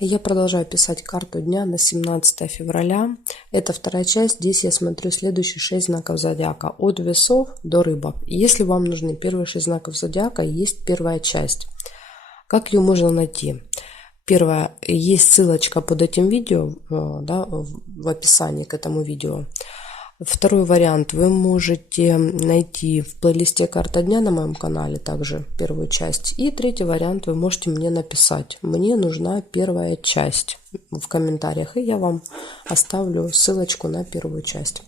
Я продолжаю писать карту дня на 17 февраля. Это вторая часть. Здесь я смотрю следующие 6 знаков зодиака. От весов до рыбок. Если вам нужны первые 6 знаков зодиака, есть первая часть. Как ее можно найти? Первое, есть ссылочка под этим видео, да, в описании к этому видео. Второй вариант, вы можете найти в плейлисте «Карта дня» на моем канале, также первую часть. И третий вариант, вы можете мне написать: мне нужна первая часть в комментариях, и я вам оставлю ссылочку на первую часть.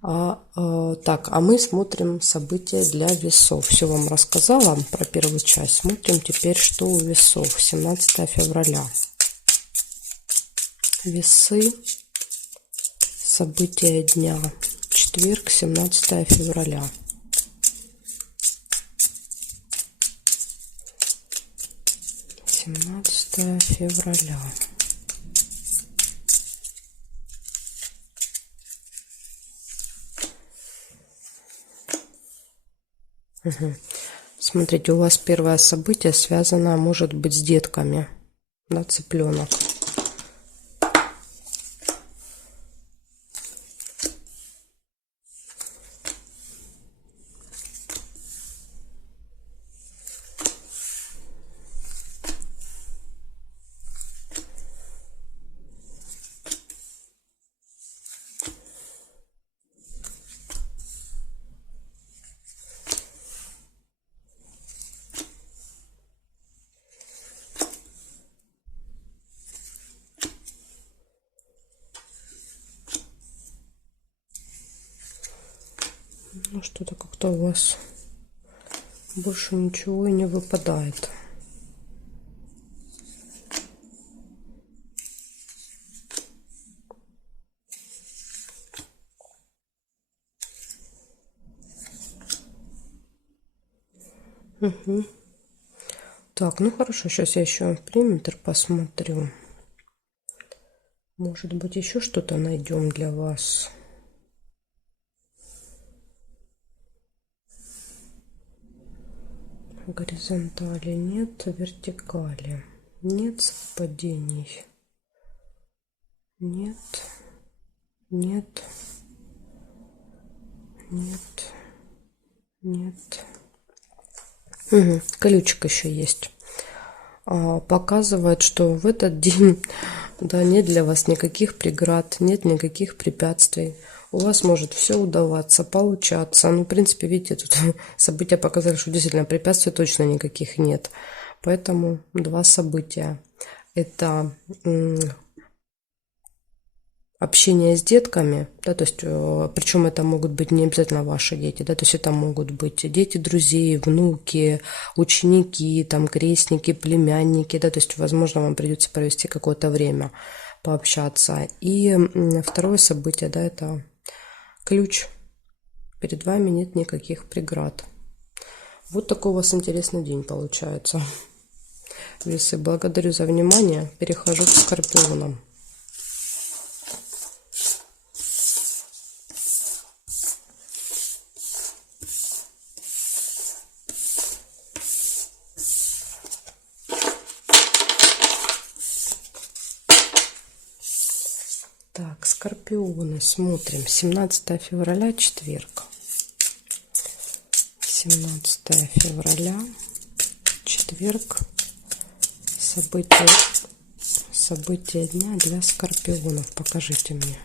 Так, а мы смотрим события для весов. Все вам рассказала про первую часть. Смотрим теперь, что у весов. 17 февраля. Весы. События дня. Четверг, 17 февраля. Февраля. Угу. Смотрите, у вас первое событие связано, может быть, с детками. Да, цыпленок. Ну, что-то как-то у вас больше ничего и не выпадает. Угу. Так, ну хорошо, сейчас я еще периметр посмотрю. Может быть, еще что-то найдем для вас. Горизонтали нет, вертикали нет, совпадений нет, нет, нет, нет. Угу. Ключик еще есть. Показывает, что в этот день, да, нет для вас никаких преград, нет никаких препятствий. У вас может все удаваться, получаться. Ну, в принципе, видите, тут события показали, что действительно препятствий точно никаких нет. Поэтому два события. Это общение с детками, да, то есть, причем это могут быть не обязательно ваши дети, да, то есть это могут быть дети друзей, внуки, ученики, там, крестники, племянники, да, то есть, возможно, вам придется провести какое-то время, пообщаться. И второе событие, да, это ключ. Перед вами нет никаких преград. Вот такой у вас интересный день получается. Весы, благодарю за внимание. Перехожу к скорпионам. Так, скорпионы, смотрим. 17 февраля, четверг. 17 февраля, четверг. События дня для скорпионов. Покажите мне.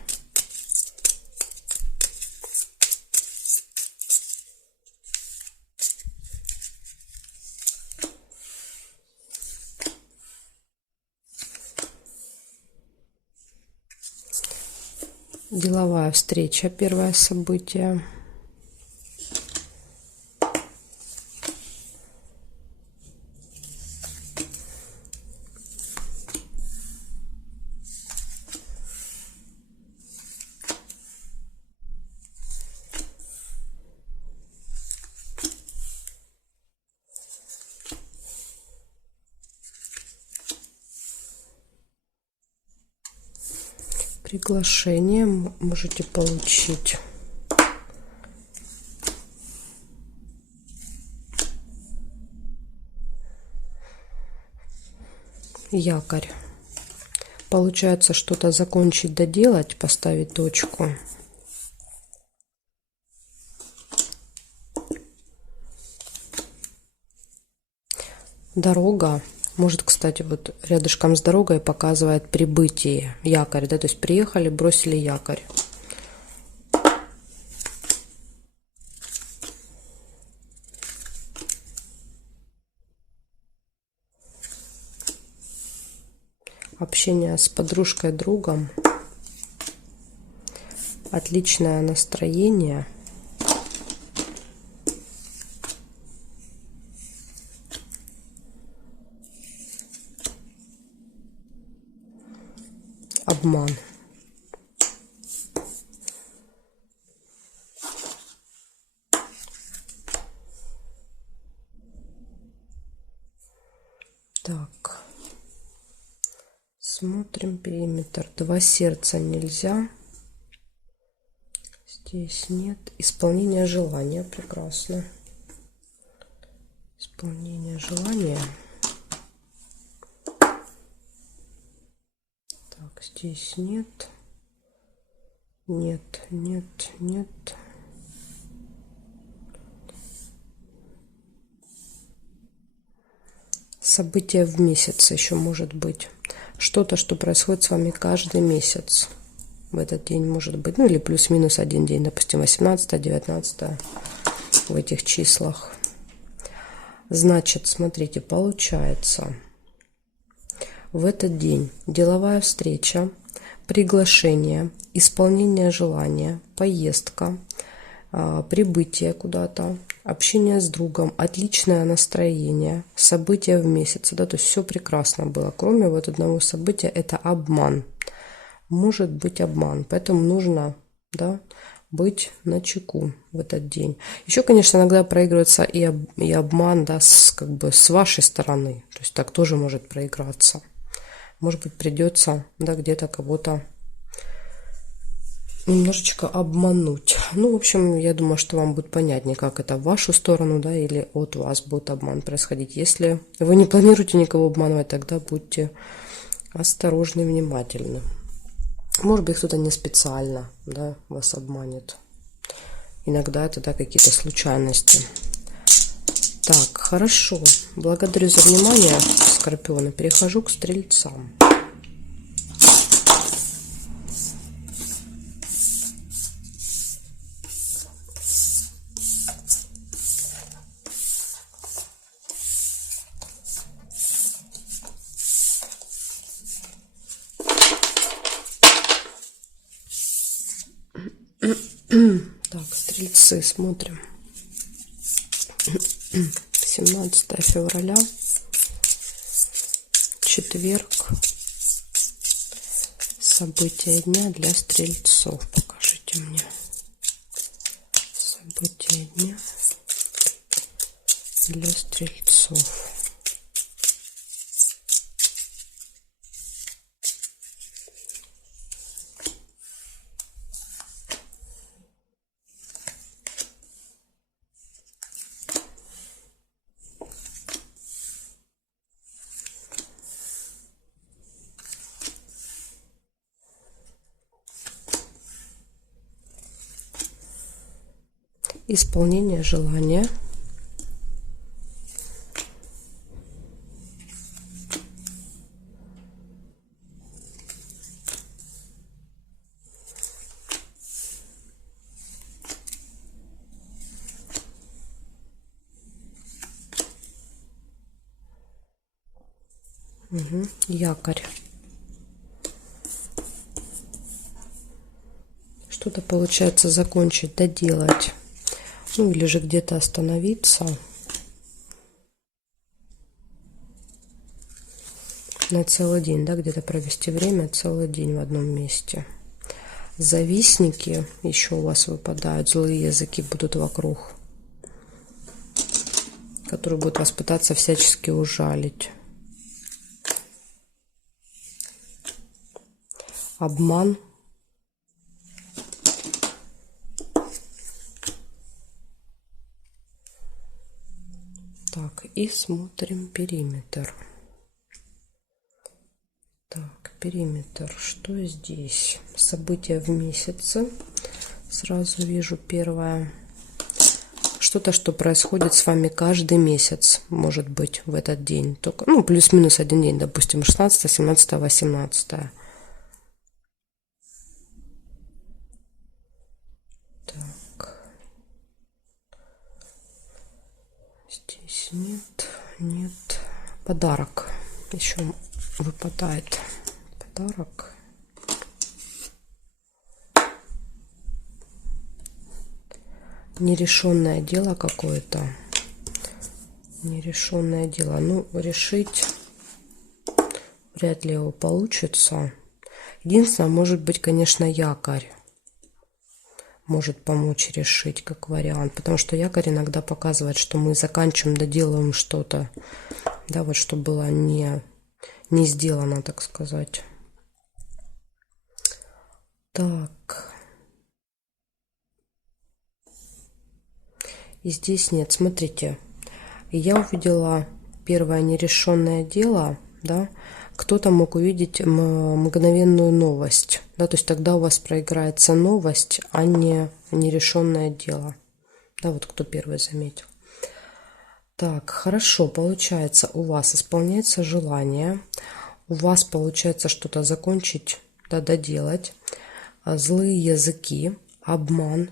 Деловая встреча, первое событие. Приглашение можете получить. Якорь. Получается что-то закончить, доделать, поставить точку. Дорога. Может, кстати, вот рядышком с дорогой показывает прибытие, якорь, да, то есть приехали, бросили якорь. Общение с подружкой, другом. Отличное настроение. Обман. Так. Смотрим периметр. 2 сердца нельзя. Здесь нет. Исполнение желания. Прекрасно. Исполнение желания. Так, здесь нет. Нет, нет, нет. Событие в месяц еще может быть. Что-то, что происходит с вами каждый месяц. В этот день может быть. Ну или плюс-минус один день. Допустим, 18, 19 в этих числах. Значит, смотрите, получается, в этот день деловая встреча, приглашение, исполнение желания, поездка, прибытие куда-то, общение с другом, отличное настроение, события в месяц, да, то есть все прекрасно было, кроме вот одного события, это обман. Может быть обман, поэтому нужно, да, быть начеку в этот день. Еще, конечно, иногда проигрывается и обман, да, как бы с вашей стороны, то есть так тоже может проиграться. Может быть, придется, да, где-то кого-то немножечко обмануть. Ну, в общем, я думаю, что вам будет понятнее, как это в вашу сторону, да, или от вас будет обман происходить. Если вы не планируете никого обманывать, тогда будьте осторожны и внимательны. Может быть, кто-то не специально, да, вас обманет. Иногда это, да, какие-то случайности. Так, хорошо. Благодарю за внимание, скорпионы. Перехожу к стрельцам. Так, стрельцы, смотрим. 17 февраля, четверг. События дня для стрельцов. Покажите мне. События дня для стрельцов. Исполнение желания. Якорь. Что-то получается закончить, доделать. Ну или же где-то остановиться. На целый день, да, где-то провести время, целый день в одном месте. Завистники еще у вас выпадают, злые языки будут вокруг, которые будут вас пытаться всячески ужалить. Обман. Так, и смотрим периметр. Так, периметр. Что здесь? События в месяце. Сразу вижу первое. Что-то, что происходит с вами каждый месяц, может быть, в этот день. Только, ну, плюс-минус один день, допустим, 16, 17, 18. Так. Здесь нет. Подарок. Еще выпадает подарок. Нерешенное дело какое-то. Нерешенное дело. Ну, решить вряд ли его получится. Единственное, может быть, конечно, якорь может помочь решить как вариант. Потому что якорь иногда показывает, что мы заканчиваем, доделываем что-то. Да, вот что было не сделано, так сказать. Так. И здесь нет. Смотрите. Я увидела первое нерешенное дело, да. Кто-то мог увидеть мгновенную новость, да, то есть тогда у вас проиграется новость, а не нерешенное дело. Да, вот кто первый заметил. Так, хорошо, получается, у вас исполняется желание, у вас получается что-то закончить, да, доделать, злые языки, обман,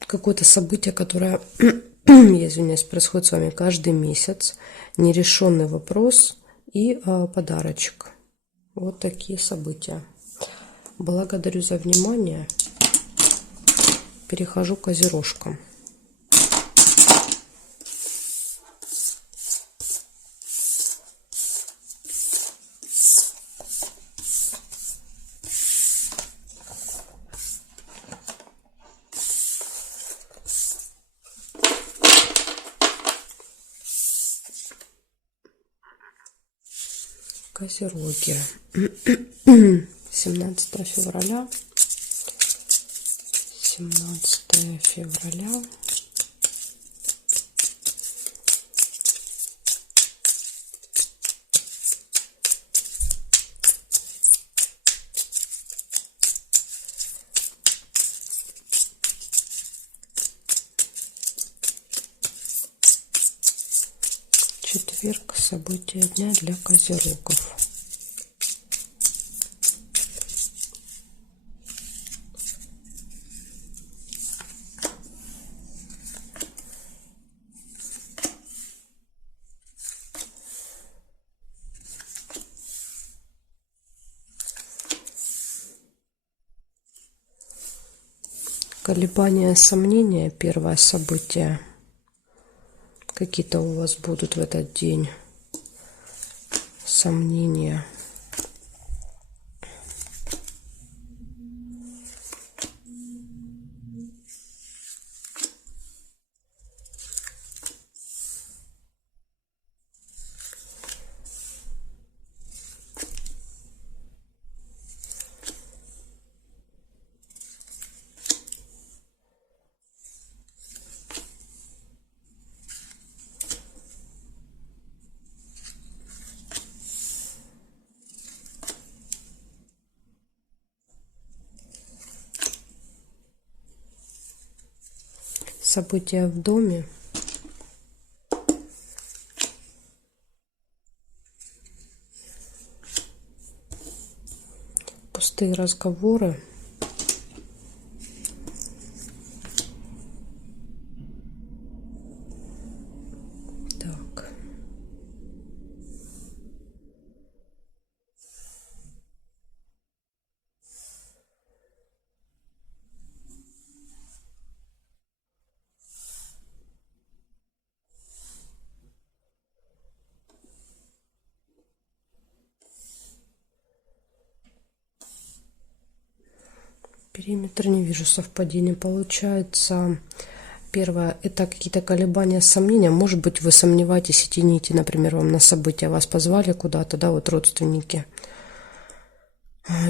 какое-то событие, которое, я извиняюсь, происходит с вами каждый месяц, нерешенный вопрос и подарочек. Вот такие события. Благодарю за внимание. Перехожу к козерожкам. Козероги. 17 февраля. 17 февраля. Четверг. События дня для козерогов. Колебания, сомнения. Первое событие. Какие-то у вас будут в этот день сомнения. События в доме. Пустые разговоры. Так. Периметр, не вижу совпадения. Получается, первое, это какие-то колебания, сомнения. Может быть, вы сомневаетесь, идти, не идти, например, вам на события, вас позвали куда-то, да, вот родственники.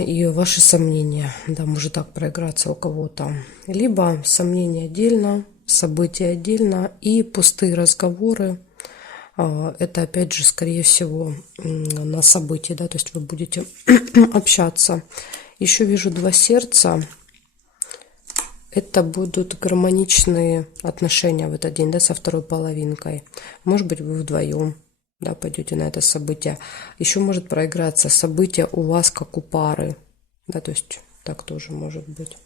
И ваши сомнения, да, может так проиграться у кого-то. Либо сомнения отдельно, события отдельно и пустые разговоры. Это опять же, скорее всего, на событии, да, то есть вы будете общаться. Еще вижу 2 сердца. Это будут гармоничные отношения в этот день, да, со второй половинкой. Может быть, вы вдвоем, да, пойдете на это событие. Еще может проиграться событие у вас, как у пары, да, то есть так тоже может быть.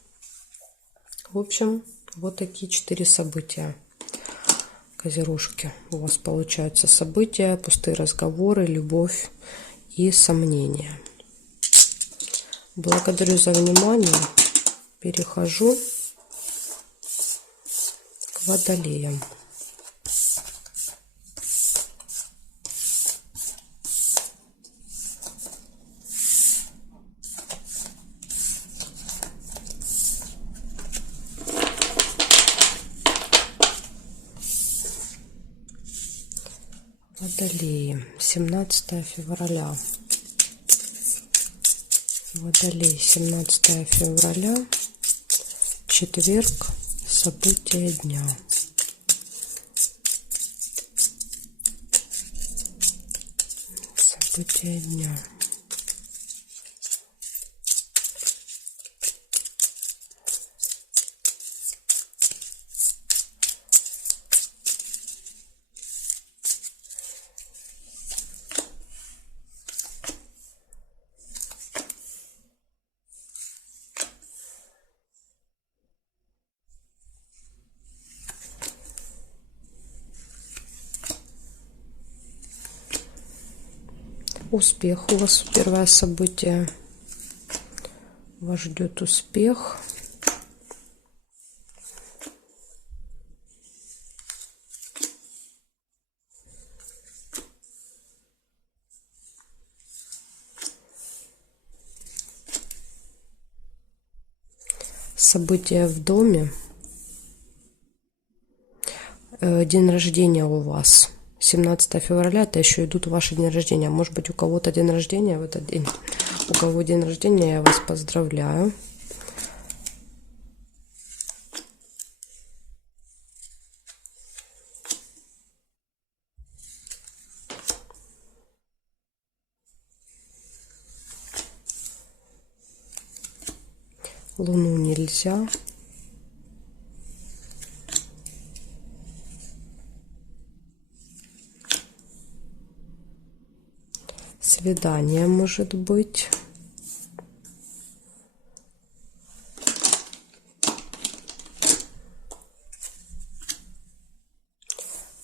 В общем, вот такие 4 события. Козерожки, у вас получаются события, пустые разговоры, любовь и сомнения. Благодарю за внимание. Перехожу к водолеям. Водолеи, 17 февраля. Водолей, 17 февраля, четверг, события дня. События дня. Успех у вас первое событие. Вас ждет успех. События в доме. День рождения у вас. 17 февраля, это еще идут ваши дни рождения. Может быть, у кого-то день рождения в этот день. У кого день рождения, я вас поздравляю. Луну нельзя. Свидание может быть.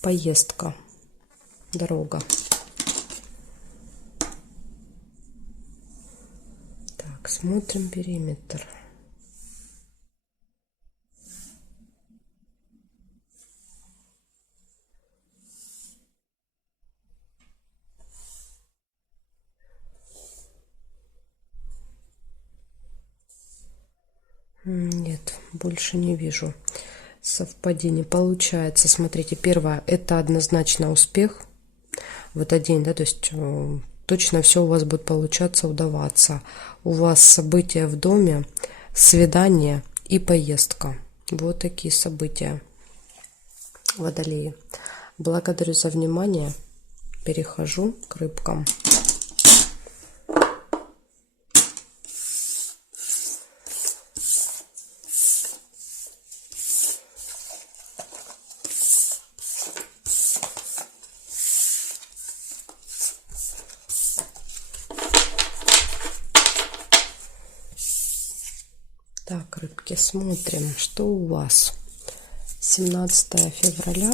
Поездка. Дорога. Так, смотрим периметр. Нет, больше не вижу совпадений. Получается, смотрите, первое, это однозначно успех в этот день, да, то есть точно все у вас будет получаться, удаваться. У вас события в доме, свидание и поездка. Вот такие события, водолеи. Благодарю за внимание. Перехожу к рыбкам. Так, рыбки, смотрим, что у вас. 17 февраля.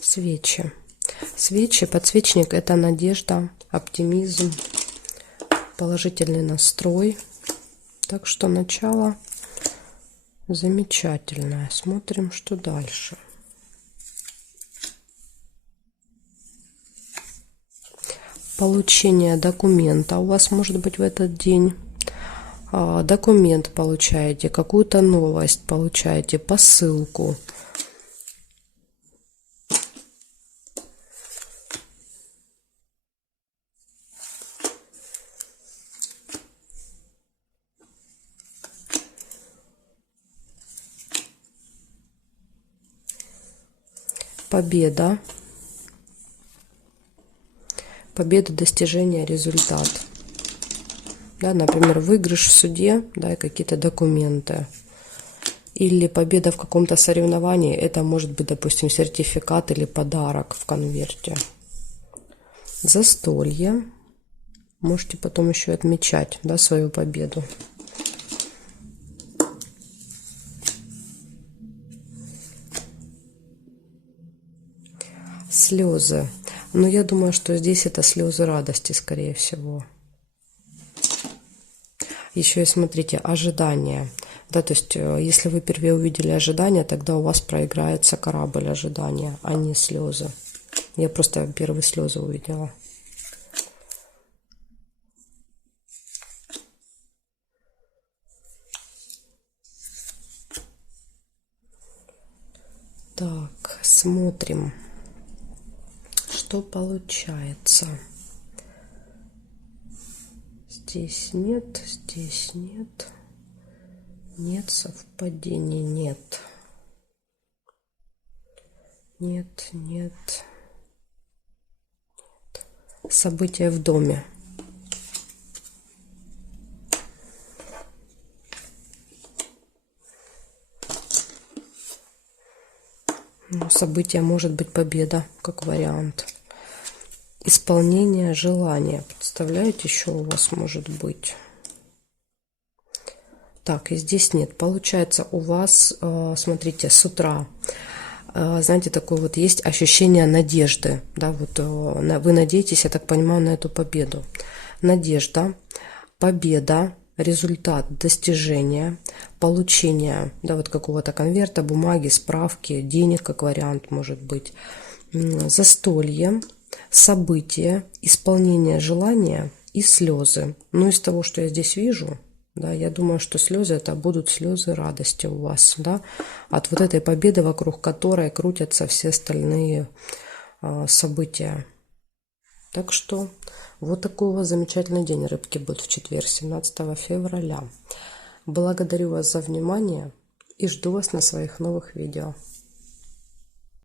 Свечи. Свечи, подсвечник — это надежда, оптимизм, положительный настрой. Так что начало замечательное. Смотрим, что дальше. Получение документа у вас может быть в этот день. Документ получаете, какую-то новость получаете, посылку. Победа. Победа, достижение, результат. Да, например, выигрыш в суде, да, и какие-то документы. Или победа в каком-то соревновании. Это может быть, допустим, сертификат или подарок в конверте. Застолье. Можете потом еще отмечать, да, свою победу. Слезы. Но я думаю, что здесь это слезы радости, скорее всего. Еще и смотрите, ожидания. Да, то есть, если вы впервые увидели ожидания, тогда у вас проиграется корабль ожидания, а не слезы. Я просто первые слезы увидела. Так, смотрим, что получается. Здесь нет, здесь нет. Нет совпадений, нет. Нет, нет. События в доме. Ну, событие может быть победа, как вариант. Исполнение желания. Представляете, еще у вас может быть. Так, и здесь нет. Получается, у вас, смотрите, с утра, знаете, такое вот есть ощущение надежды. Да, вот вы надеетесь, я так понимаю, на эту победу. Надежда, победа, результат, достижение, получение, да, вот какого-то конверта, бумаги, справки, денег, как вариант может быть. Застолье, событие, исполнение желания и слезы. Ну, из того, что я здесь вижу, да, я думаю, что слезы это будут слезы радости у вас, да, от вот этой победы, вокруг которой крутятся все остальные события. Так что вот такой у вас замечательный день, рыбки, будет в четверг, 17 февраля. Благодарю вас за внимание и жду вас на своих новых видео.